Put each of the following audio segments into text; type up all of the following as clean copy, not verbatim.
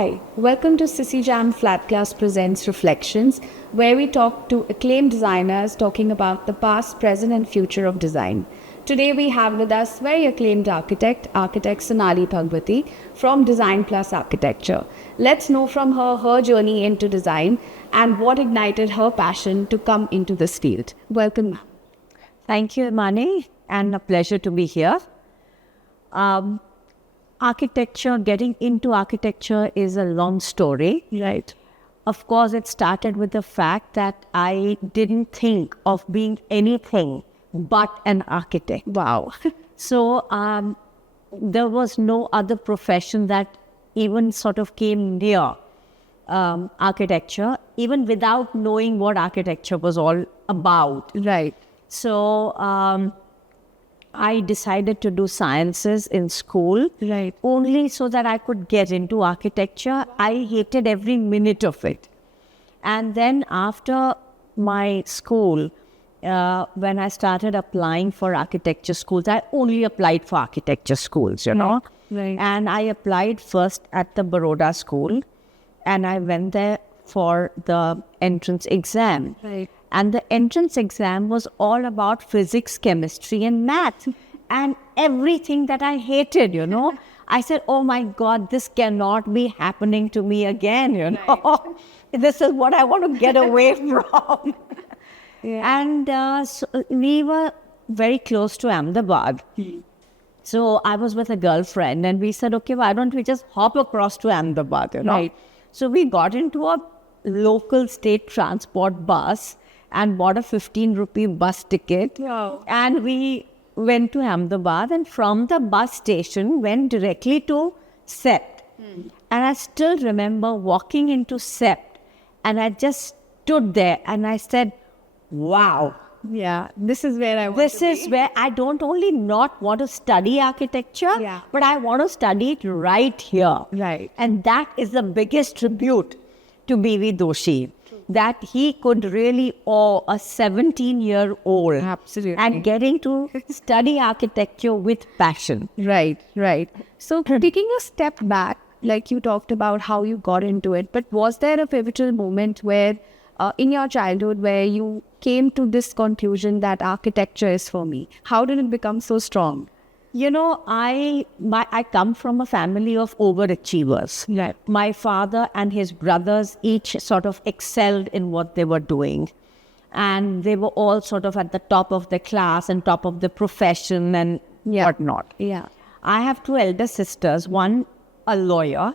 Hi, welcome to Sissy Jam Flat Glass Presents Reflections, where we talk to acclaimed designers talking about the past, present, and future of design. Today we have with us very acclaimed architect Sonali Bhagwati from Design Plus Architecture. Let's know from her journey into design and what ignited her passion to come into this field. Welcome. Thank you, Imani, and a pleasure to be here. Architecture, getting into architecture is a long story. Right. Of course, it started with the fact that I didn't think of being anything but an architect. Wow. So there was no other profession that even sort of came near architecture, even without knowing what architecture was all about. Right. So I decided to do sciences in school, Right. only so that I could get into architecture. I hated every minute of it. And then after my school, when I started applying for architecture schools, I only applied for architecture schools, you know. Right. And I applied first at the Baroda school, and I went there for the entrance exam. Right. And the entrance exam was all about physics, chemistry, and math. And everything that I hated, you know. I said, oh my God, this cannot be happening to me again, you know. Right. This is what I want to get away from. Yeah. And so we were very close to Ahmedabad. So I was with a girlfriend and we said, okay, why don't we just hop across to Ahmedabad, you know. Right. So we got into a local state transport bus and bought a 15 rupee bus ticket. Yeah. And we went to Ahmedabad, and from the bus station went directly to Sept. And I still remember walking into Sept, and I just stood there and I said, wow. Yeah. This is where I want This to is be. where I don't only not want to study architecture, Yeah. but I want to study it right here. Right. And that is the biggest tribute to B.V. Doshi, that he could really awe a 17-year-old Absolutely. and getting to study architecture with passion. Right, right. So taking a step back, like you talked about how you got into it, but was there a pivotal moment where in your childhood where you came to this conclusion that architecture is for me? How did it become so strong? You know, I come from a family of overachievers. Right. My father and his brothers each sort of excelled in what they were doing. And they were all sort of at the top of the class and top of the profession and whatnot. Yeah. I have two elder sisters, one a lawyer,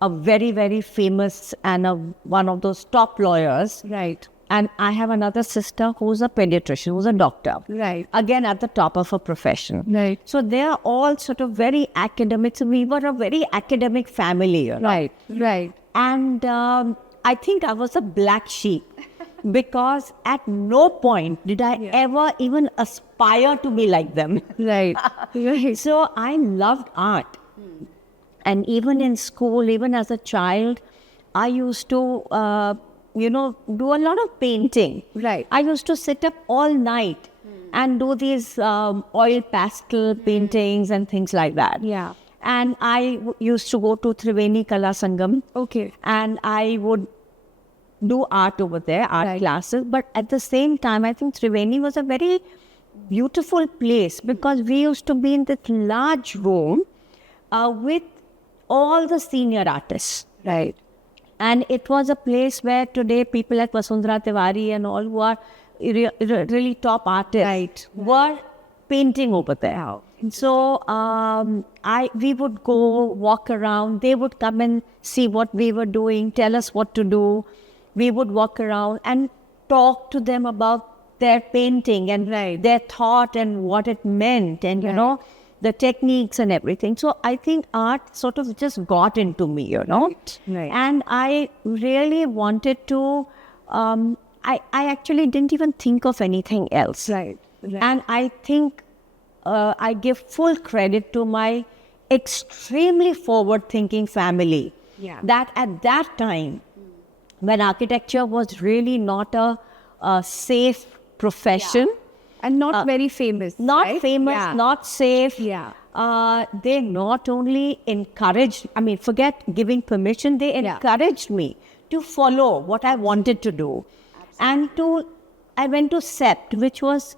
a very, very famous and one of those top lawyers. Right. And I have another sister who's a pediatrician, who's a doctor. Right. Again, at the top of her profession. Right. So they are all sort of very academic. So we were a very academic family, you know. Right. Right. And I think I was a black sheep because at no point did I ever even aspire to be like them. Right. Right. So I loved art. And even in school, even as a child, I used to, do a lot of painting. Right. I used to sit up all night and do these oil pastel paintings and things like that. Yeah. And I used to go to Triveni Kala Sangam. Okay. And I would do art over there, art classes. But at the same time, I think Triveni was a very beautiful place because we used to be in this large room with all the senior artists. Right. And it was a place where today people like Vasundhara Tiwari and all who are really top artists were painting over there. So we would go walk around. They would come and see what we were doing, tell us what to do. We would walk around and talk to them about their painting and their thought and what it meant and, you know, the techniques and everything. So I think art sort of just got into me, you know. Right. And I really wanted to, I actually didn't even think of anything else. Right. Right. And I think I give full credit to my extremely forward-thinking family. Yeah. That at that time, when architecture was really not a safe profession, And not very famous. not right? famous, Yeah. not safe. Yeah. they not only encouraged, forget giving permission, they encouraged me to follow what I wanted to do. And I went to SEPT, which was,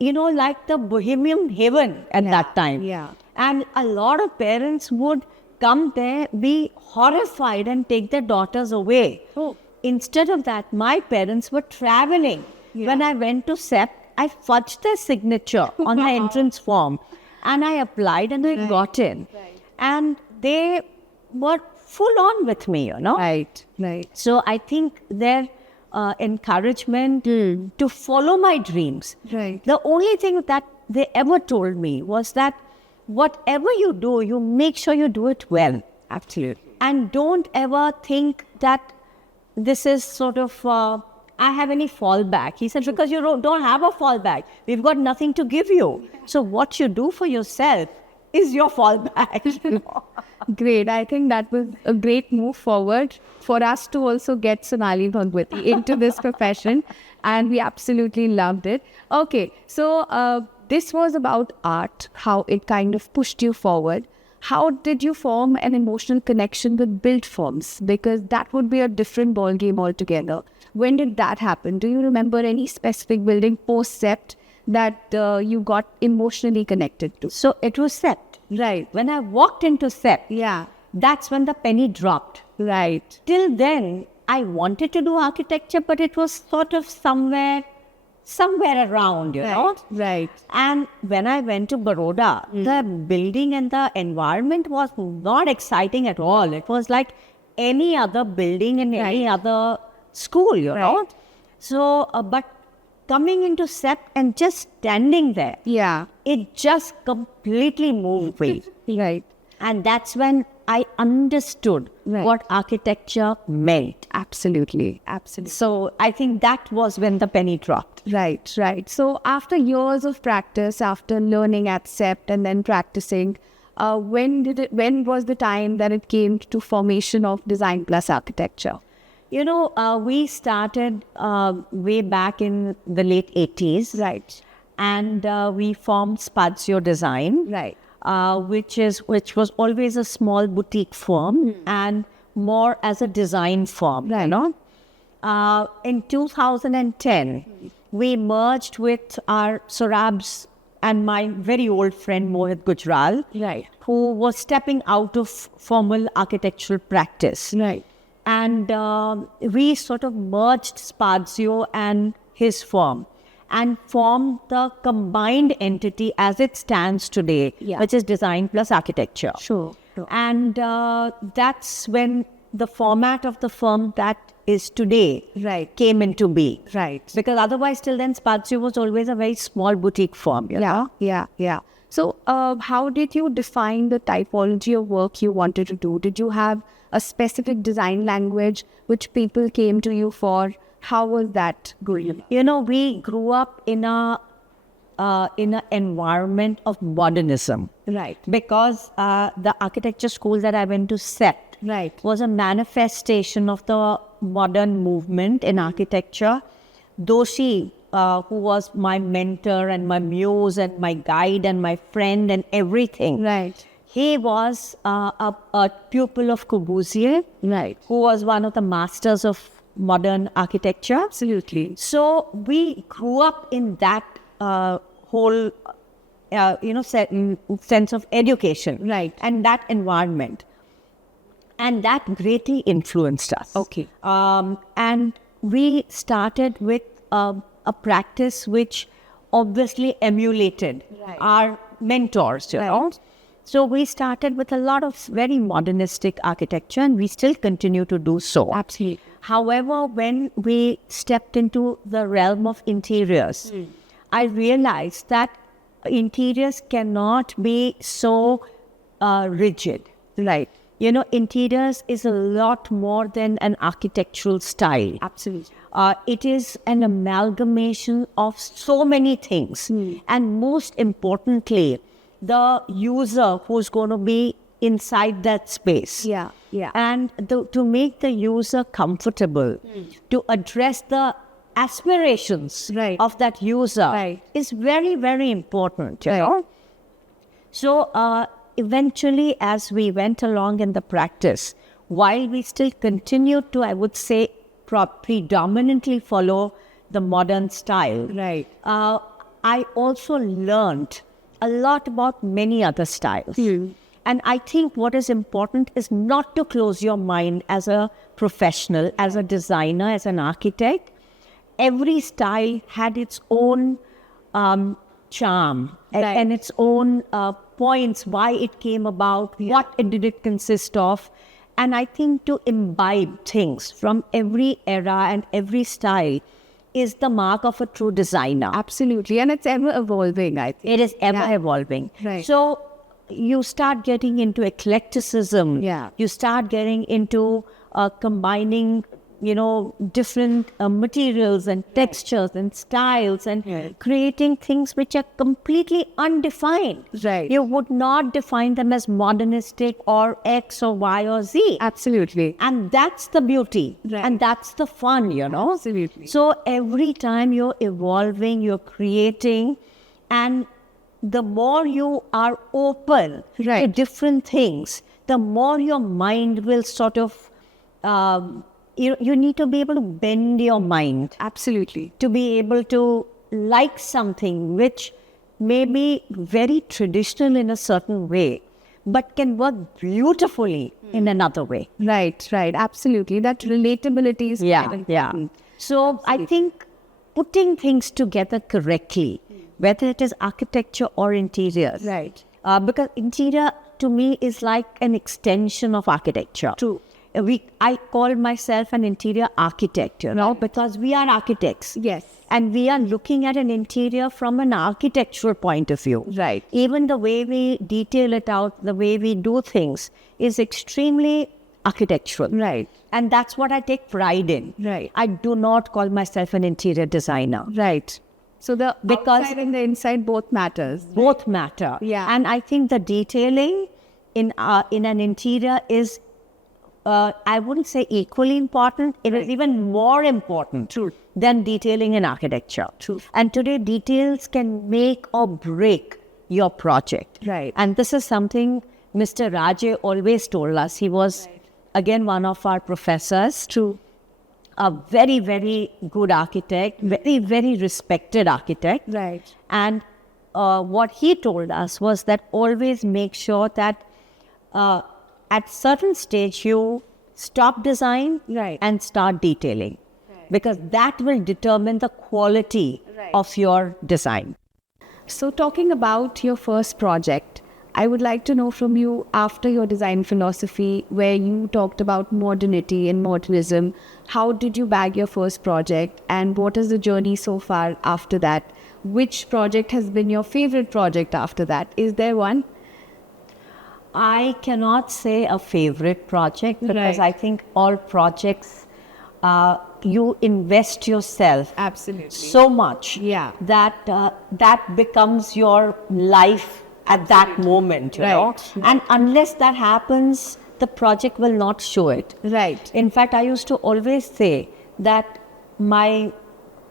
like the bohemian haven at that time. Yeah. And a lot of parents would come there, be horrified and take their daughters away. Oh. Instead of that, my parents were traveling. Yeah. When I went to SEPT, I fudged their signature on the entrance form and I applied and I got in. Right. And they were full on with me, Right. So I think their encouragement to follow my dreams. Right. The only thing that they ever told me was that whatever you do, you make sure you do it well. Absolutely. And don't ever think that this is sort of, I have any fallback. He said, because you don't have a fallback. We've got nothing to give you. So what you do for yourself is your fallback. Great. I think that was a great move forward for us to also get Sonali Bhagwati into this profession. And we absolutely loved it. Okay. So this was about art, how it kind of pushed you forward. How did you form an emotional connection with built forms? Because that would be a different ballgame altogether. When did that happen? Do you remember any specific building post-SEPT that you got emotionally connected to? So it was SEPT. Right. When I walked into SEPT, Yeah. that's when the penny dropped. Right. Till then, I wanted to do architecture, but it was sort of somewhere around, you know. Right. And when I went to Baroda, the building and the environment was not exciting at all. It was like any other building in any other school, you know. So, but coming into SEPT and just standing there, Yeah. it just completely moved me. Right. And that's when I understood what architecture meant. Absolutely. Absolutely. So I think that was when the penny dropped. Right. So after years of practice, after learning at SEPT and then practicing, when was the time that it came to formation of Design Plus Architecture? You know, we started way back in the late 80s. Right. And we formed Spazio Design. Right. Which was always a small boutique firm and more as a design firm, you know. In 2010, we merged with our Sorab's and my very old friend Mohit Gujral, Right. who was stepping out of formal architectural practice. Right. And we sort of merged Spazio and his firm and formed the combined entity as it stands today, which is Design Plus Architecture. Sure. And that's when the format of the firm that is today came into being. Right. Because otherwise, till then, Spazio was always a very small boutique firm. You know? Yeah. So how did you define the typology of work you wanted to do? Did you have a specific design language which people came to you for? How was that going? You know, we grew up in a environment of modernism. Right. Because the architecture school that I went to, SEPT, was a manifestation of the modern movement in architecture. Doshi, who was my mentor and my muse and my guide and my friend and everything. Right. He was a pupil of Corbusier, who was one of the masters of modern architecture. Absolutely. So we grew up in that whole, sense of education, and that environment, and that greatly influenced us. Okay. And we started with a practice which obviously emulated our mentors, you know. So we started with a lot of very modernistic architecture, and we still continue to do so. Absolutely. However, when we stepped into the realm of interiors, I realized that interiors cannot be so rigid. Right. You know, interiors is a lot more than an architectural style. Absolutely. It is an amalgamation of so many things. And most importantly, the user who's going to be inside that space. Yeah. And to make the user comfortable, to address the aspirations of that user is very, very important, you know. So eventually, as we went along in the practice, while we still continued to, I would say, predominantly follow the modern style, Right. I also learned a lot about many other styles. And I think what is important is not to close your mind as a professional, as a designer, as an architect. Every style had its own charm Right. and its own points, why it came about, what did it consist of. And I think to imbibe things from every era and every style is the mark of a true designer. Absolutely. And it's ever evolving, I think. It is ever Yeah. evolving. Right. So you start getting into eclecticism. Yeah. You start getting into combining, different materials and textures and styles and Right. creating things which are completely undefined. Right. You would not define them as modernistic or X or Y or Z. Absolutely. And that's the beauty. Right. And that's the fun, Absolutely. So every time you're evolving, you're creating, and the more you are open to Right. different things, the more your mind will sort of, you need to be able to bend your mind Absolutely. to be able to like something which may be very traditional in a certain way, but can work beautifully in another way. Right, right. Absolutely. That relatability is Yeah, quite yeah. important. So I think putting things together correctly, whether it is architecture or interiors, Right. because interior to me is like an extension of architecture. True. I call myself an interior architect, because we are architects. Yes. And we are looking at an interior from an architectural point of view. Right. Even the way we detail it out, the way we do things is extremely architectural. Right. And that's what I take pride in. Right. I do not call myself an interior designer. Right. So the Because- outside and the inside both matters. Both matter. Yeah. And I think the detailing in an interior is, I wouldn't say equally important. It is even more important than detailing in architecture. True. And today, details can make or break your project. Right. And this is something Mr. Raje always told us. He was, again, one of our professors. True. A very, very good architect, very, very respected architect. Right. And what he told us was that always make sure that at certain stage you stop design Right. and start detailing, because that will determine the quality of your design. So talking about your first project, I would like to know from you, after your design philosophy, where you talked about modernity and modernism, how did you bag your first project and what is the journey so far after that? Which project has been your favorite project after that? Is there one? I cannot say a favorite project, because Right. I think all projects, you invest yourself Absolutely. so much Yeah. that that becomes your life at that moment, you know. Right. And unless that happens, the project will not show it. Right. In fact, I used to always say that my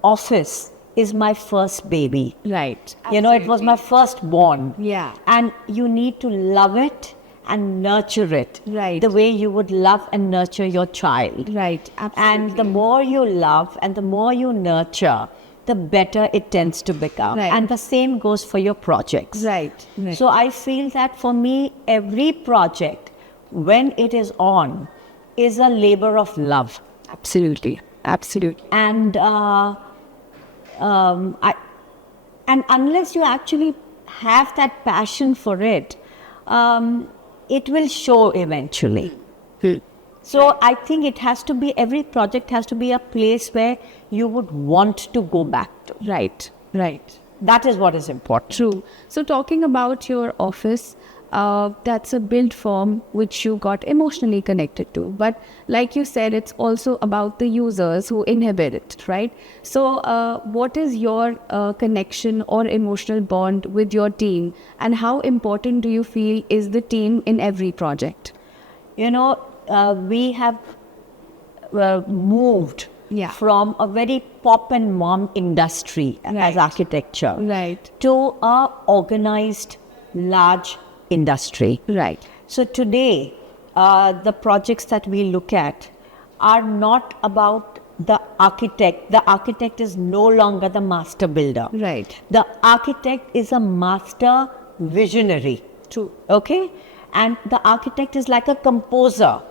office is my first baby. Right. It was my first born. Yeah. And you need to love it and nurture it. Right. The way you would love and nurture your child. Right. Absolutely. And the more you love and the more you nurture, the better it tends to become. Right. And the same goes for your projects. Right. Right. So I feel that for me, every project, when it is on, is a labor of love. Absolutely. Absolutely. And and unless you actually have that passion for it, it will show eventually. So I think it has to be, every project has to be a place where you would want to go back to. Right. Right. That is what is important. True. So talking about your office, that's a build form which you got emotionally connected to. But like you said, it's also about the users who inhabit it, right? So what is your connection or emotional bond with your team? And how important do you feel is the team in every project? We have moved Yeah. from a very pop and mom industry Right. as architecture Right. to a organized large industry. Right. So today, the projects that we look at are not about the architect. The architect is no longer the master builder. Right. The architect is a master visionary. True. Okay? And the architect is like a composer.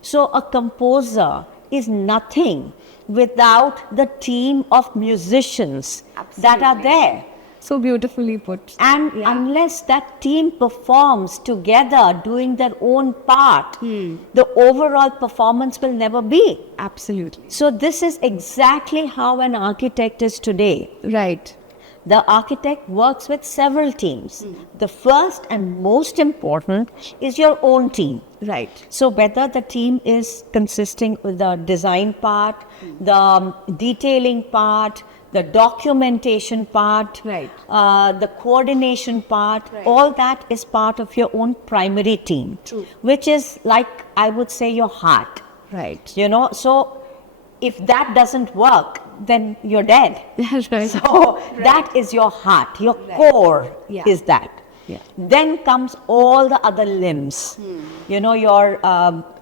So a composer is nothing without the team of musicians that are there. So beautifully put. And unless that team performs together doing their own part, the overall performance will never be. Absolutely. So this is exactly how an architect is today. Right. The architect works with several teams. The first and most important is your own team. Right. So whether the team is consisting of the design part, the detailing part, the documentation part, Right. The coordination part, all that is part of your own primary team, True. which is like, I would say, your heart. Right. You know, so if that doesn't work, then you're dead. Right. So that is your heart, your core Yeah. is that. Yeah. Then comes all the other limbs, you know, your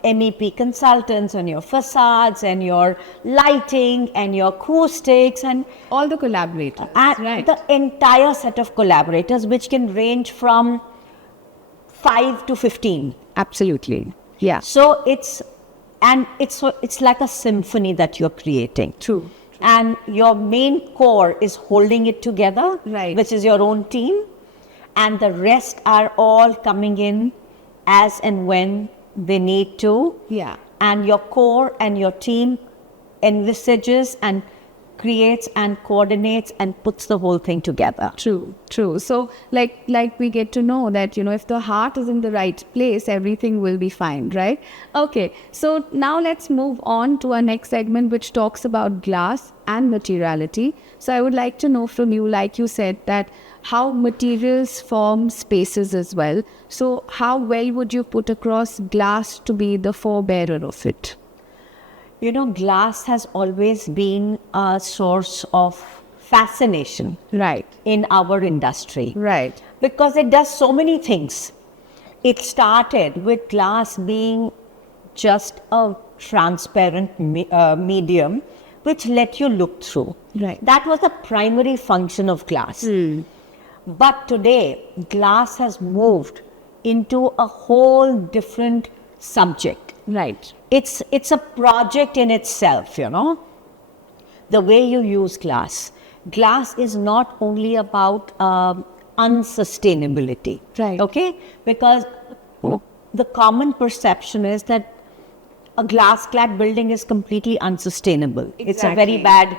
MEP consultants and your facades and your lighting and your acoustics and All the collaborators. Right. the entire set of collaborators, which can range from 5 to 15. Absolutely. Yeah. So it's like a symphony that you're creating. True. And your main core is holding it together, Right. which is your own team. And the rest are all coming in as and when they need to. Yeah. And your core and your team envisages and creates and coordinates and puts the whole thing together. True, true. So like we get to know that, you know, if the heart is in the right place, everything will be fine, right? Okay. So now let's move on to our next segment, which talks about glass and materiality. So I would like to know from you, like you said, that how materials form spaces as well. So how well would you put across glass to be the forebearer of it? You know, glass has always been a source of fascination Right, in our industry right, because it does so many things. It started with glass being just a transparent medium which let you look through. Right. That was the primary function of glass. But today, glass has moved into a whole different subject. right. It's a project in itself, you know. The way you use glass. Glass is not only about unsustainability. Right. Okay? Because the common perception is that a glass-clad building is completely unsustainable. It's a very Exactly.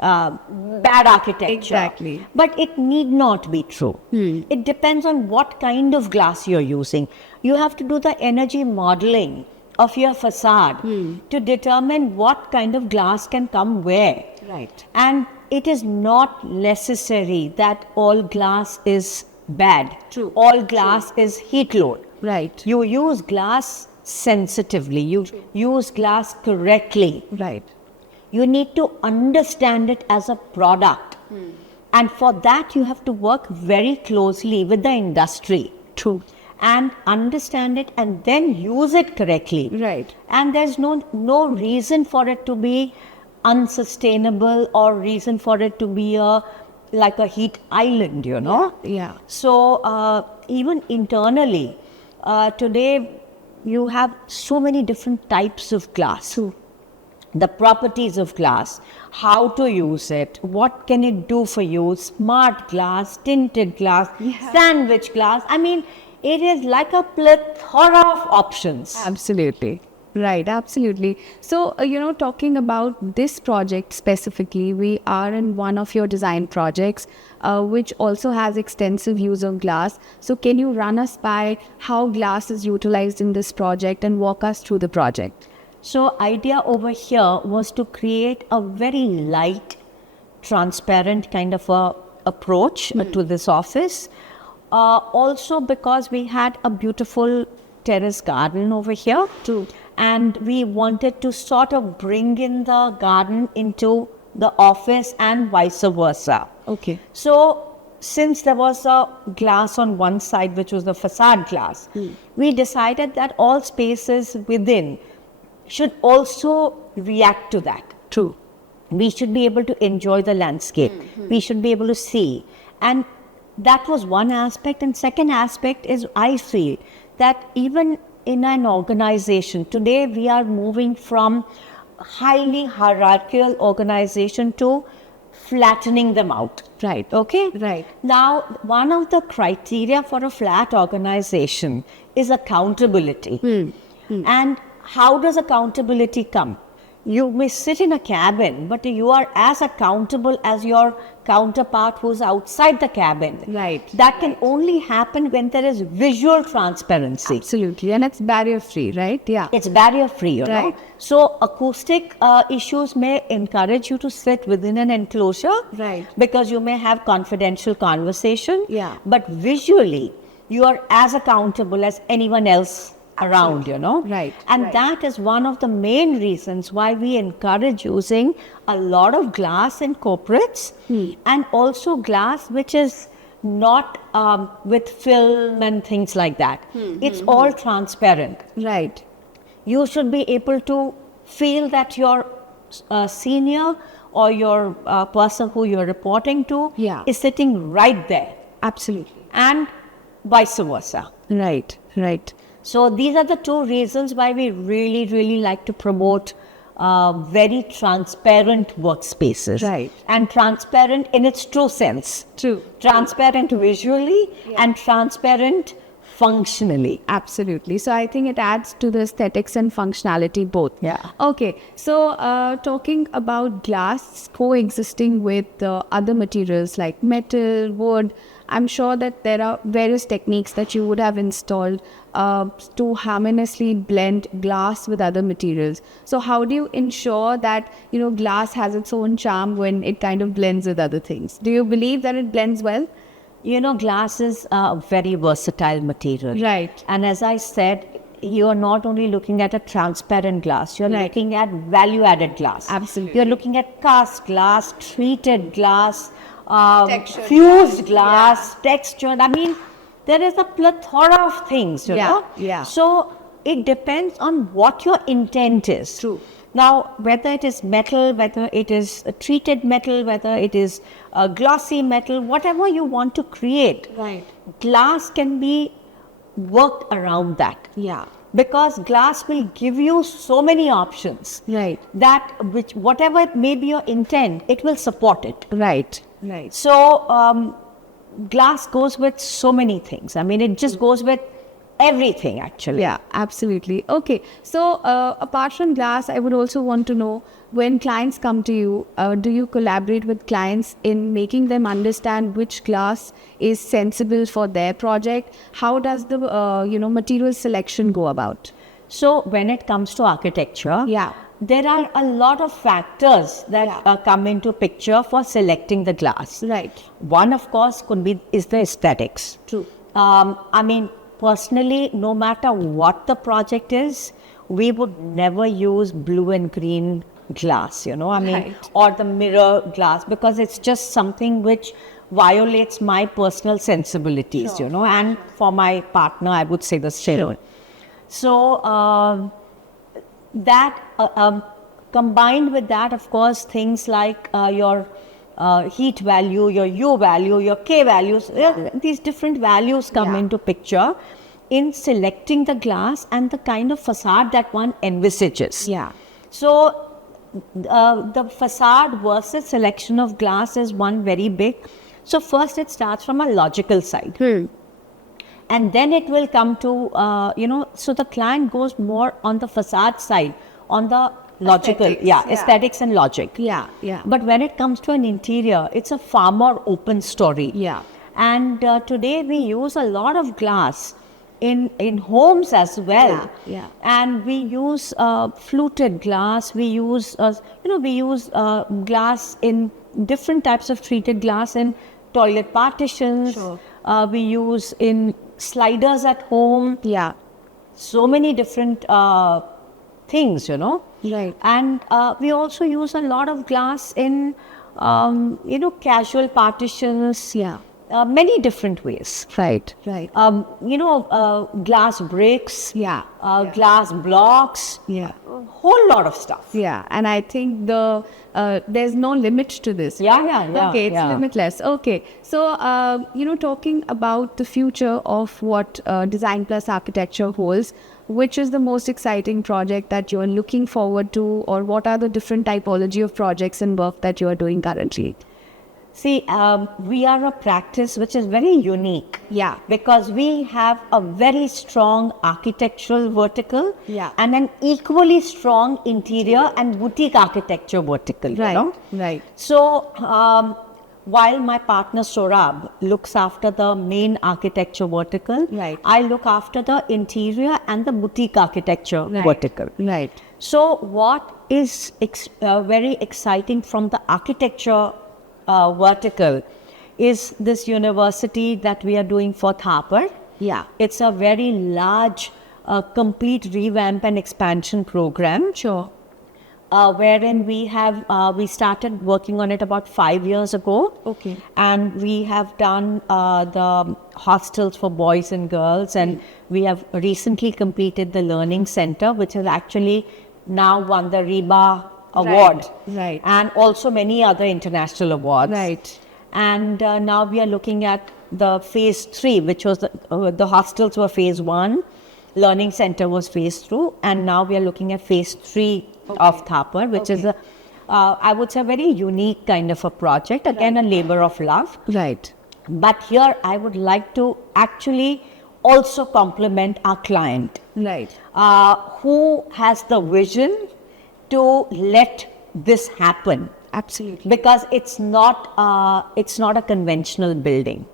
bad architecture. Exactly. But it need not be true. It depends on what kind of glass you're using. You have to do the energy modeling of your facade to determine what kind of glass can come where. Right. And it is not necessary that all glass is bad. True. All glass is heat load. Right. You use glass sensitively. You use glass correctly. Right. You need to understand it as a product. And for that, you have to work very closely with the industry. True. And understand it and then use it correctly. Right. And there's no reason for it to be unsustainable or reason for it to be like a heat island, you know. Yeah. So even internally, today you have so many different types of glass. True. The properties of glass, how to use it, what can it do for you, smart glass, tinted glass, sandwich glass. I mean, it is like a plethora of options. Absolutely. Right, absolutely. So, you know, talking about this project specifically, we are in one of your design projects, which also has extensive use of glass. So, can you run us by how glass is utilized in this project and walk us through the project? So, idea over here was to create a very light, transparent kind of a approach to this office. Also because we had a beautiful terrace garden over here too, and we wanted to sort of bring in the garden into the office and vice versa. Okay. So since there was a glass on one side, which was the facade glass, we decided that all spaces within should also react to that. True. We should be able to enjoy the landscape. We should be able to see. And that was one aspect. And second aspect is, I feel that even in an organization, today we are moving from highly hierarchical organization to flattening them out. Right. Okay? Right. Now, one of the criteria for a flat organization is accountability. And how does accountability come? You may sit in a cabin, but you are as accountable as your counterpart who's outside the cabin. Right. That can only happen when there is visual transparency. Absolutely. And it's barrier free, right? Yeah. It's barrier free, you know. Right. So acoustic issues may encourage you to sit within an enclosure. Right. Because you may have confidential conversation. Yeah. But visually, you are as accountable as anyone else around, you know. Right. And Right. that is one of the main reasons why we encourage using a lot of glass in corporates and also glass which is not with film and things like that. It's all transparent. Right. You should be able to feel that your senior or your person who you're reporting to Yeah. is sitting right there, Absolutely. and vice versa. Right. Right. So these are the two reasons why we really, really like to promote very transparent workspaces. Right. And transparent in its true sense. True. Transparent visually and transparent functionally. Absolutely. So I think it adds to the aesthetics and functionality both. Yeah. Okay. So talking about glass coexisting with other materials like metal, wood, I'm sure that there are various techniques that you would have installed to harmoniously blend glass with other materials. So how do you ensure that, you know, glass has its own charm when it kind of blends with other things? Do you believe that it blends well? You know, glass is a very versatile material. Right. And as I said, you are not only looking at a transparent glass, you're Right. looking at value-added glass. Absolutely. You're looking at cast glass, treated glass, Textured fused glass, textured. I mean, there is a plethora of things, you Yeah, know. yeah. So it depends on what your intent is. True. Now, whether it is metal, whether it is a treated metal, whether it is a glossy metal, whatever you want to create, Right. glass can be worked around that. Yeah. Because glass will give you so many options Right. that which whatever may be your intent, it will support it. Right. Right. So glass goes with so many things. I mean, it just goes with everything actually. Yeah, absolutely. Okay. So apart from glass, I would also want to know, when clients come to you, do you collaborate with clients in making them understand which glass is sensible for their project? How does the material selection go about? So when it comes to architecture, Yeah. there are a lot of factors that come into picture for selecting the glass. Right. One, of course, is the aesthetics. True. I mean, personally, no matter what the project is, we would never use blue and green glass, you know, I mean, Right. or the mirror glass, because it's just something which violates my personal sensibilities, you know, and for my partner, I would say the same. Sure. So, that combined with that, of course, things like your heat value, your U value, your K values, these different values come Yeah. into picture in selecting the glass and the kind of facade that one envisages. Yeah. So the facade versus selection of glass is one very big. So first it starts from a logical side. And then it will come to, so the client goes more on the facade side, on the logical, Aesthetics, aesthetics and logic. Yeah. Yeah. But when it comes to an interior, it's a far more open story. Yeah. And today we use a lot of glass in homes as well. Yeah, yeah. And we use fluted glass. We use, glass in different types of treated glass in toilet partitions. Sure. We use in sliders at home. Yeah. So many different things, you know. Right. And we also use a lot of glass in, casual partitions. Yeah. many different ways. Right. Glass bricks, Yeah. glass blocks, Yeah. a whole lot of stuff. Yeah, and I think there's no limit to this. Yeah. Okay, it's limitless. Okay, so talking about the future of what Design Plus Architecture holds, which is the most exciting project that you're looking forward to, or what are the different typology of projects and work that you are doing currently? See, we are a practice which is very unique. Yeah. Because we have a very strong architectural vertical. Yeah. And an equally strong interior and boutique architecture vertical. Right. Right. So, while my partner Sorab looks after the main architecture vertical, Right. I look after the interior and the boutique architecture vertical. Right. So, what is very exciting from the architecture vertical is this university that we are doing for Thapar. Yeah. It's a very large, complete revamp and expansion program. Sure. Wherein we started working on it about 5 years ago. Okay. And we have done the hostels for boys and girls, and we have recently completed the learning center, which has actually now won the RIBA award. Right. And also many other international awards. Right. And now we are looking at the phase 3, which was the hostels were phase 1, learning center was phase 2, and now we are looking at phase 3 of Thapar, which is I would say a very unique kind of a project, again a labor of love. Right. But here I would like to actually also compliment our client, Right. who has the vision to let this happen. Absolutely. Because it's not a conventional building.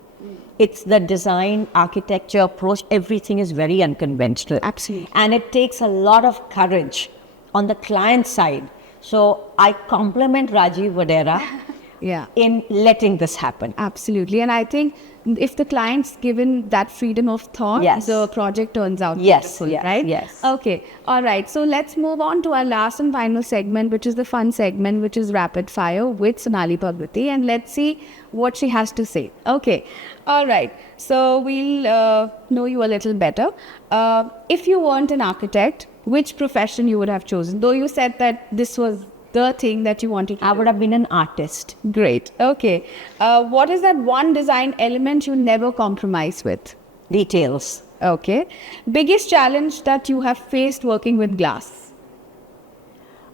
It's the design, architecture approach. Everything is very unconventional. Absolutely. And it takes a lot of courage on the client side. So I compliment Rajiv Vadera Yeah. in letting this happen. Absolutely. And I think if the client's given that freedom of thought, Yes. the project turns out Yes, beautiful, yes, right? yes. Okay. All right. So let's move on to our last and final segment, which is the fun segment, which is Rapid Fire with Sonali Bhagwati. And let's see what she has to say. Okay. All right. So we'll know you a little better. If you weren't an architect, which profession you would have chosen? Though you said that this was the thing that you wanted to I do. would have been an artist. Great. Okay. What is that one design element you never compromise with? Details. Okay. Biggest challenge that you have faced working with glass?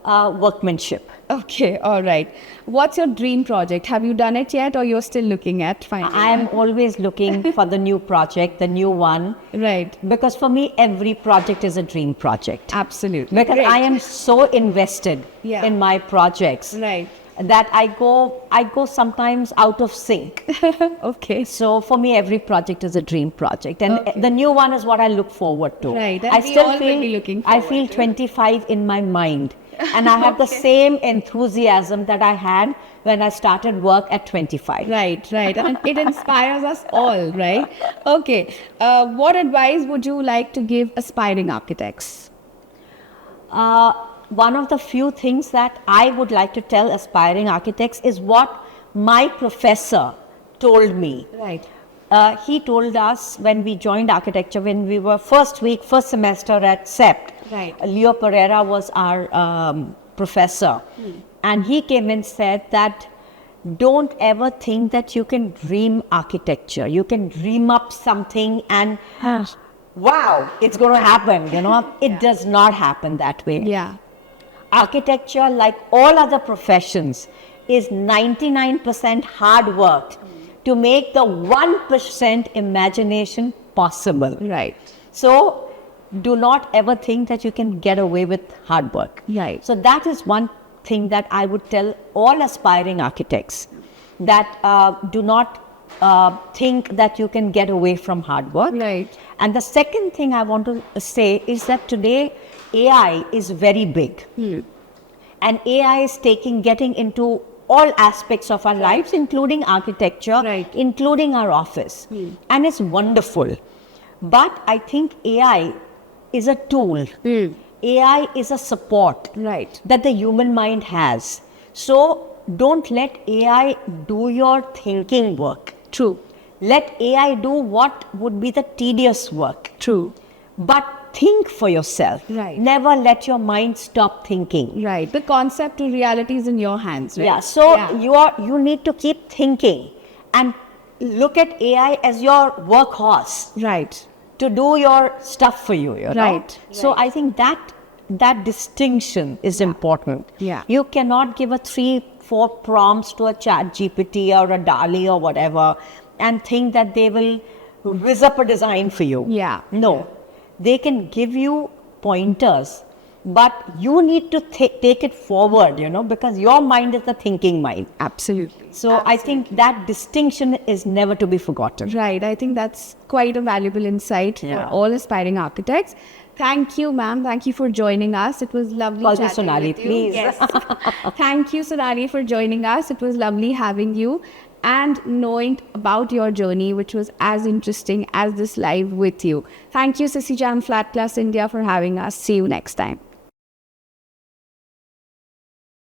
Workmanship. Okay. All right. What's your dream project? Have you done it yet, or you're still looking at finding? I am always looking for the new project, the new one. Right. Because for me, every project is a dream project. Absolutely. Because Great. I am so invested Yeah. in my projects Right. that I go sometimes out of sync. Okay. So for me, every project is a dream project, and the new one is what I look forward to. Right, and I we still all will feel be looking I forward feel to. 25 in my mind, and I have the same enthusiasm that I had when I started work at 25. Right, right. And it inspires us all, right? Okay. What advice would you like to give aspiring architects? One of the few things that I would like to tell aspiring architects is what my professor told me. Right. He told us when we joined architecture, when we were first semester at CEPT. Right. Leo Pereira was our professor. And he came and said that don't ever think that you can dream architecture. You can dream up something and wow, it's going to happen, you know. It does not happen that way. Yeah. Architecture, like all other professions, is 99% hard work to make the 1% imagination possible. Right. So do not ever think that you can get away with hard work. Right. So that is one thing that I would tell all aspiring architects, that do not think that you can get away from hard work. Right. And the second thing I want to say is that today AI is very big. And AI is getting into all aspects of our lives, including architecture, Right. including our office. And it's wonderful. But I think AI is a tool. AI is a support Right. that the human mind has. So don't let AI do your thinking work. True. Let AI do what would be the tedious work. True. But think for yourself. Right. Never let your mind stop thinking. Right. The concept to reality is in your hands, right? Yeah. So you need to keep thinking and look at AI as your workhorse Right. to do your stuff for you. You know? Right. So I think that distinction is important. Yeah. You cannot give a 3-4 prompts to a chat GPT or a DALL-E or whatever and think that they will whiz up a design for you. Yeah. No. They can give you pointers, but you need to take it forward, you know, because your mind is the thinking mind. Absolutely. So I think that distinction is never to be forgotten. Right. I think that's quite a valuable insight for all aspiring architects. Thank you, ma'am. Thank you for joining us. It was lovely Call me chatting Sonali, with you. please. Yes. Thank you, Sonali, for joining us. It was lovely having you and knowing about your journey, which was as interesting as this live with you. Thank you, Sissy Jam Flat Glass India, for having us. See you next time.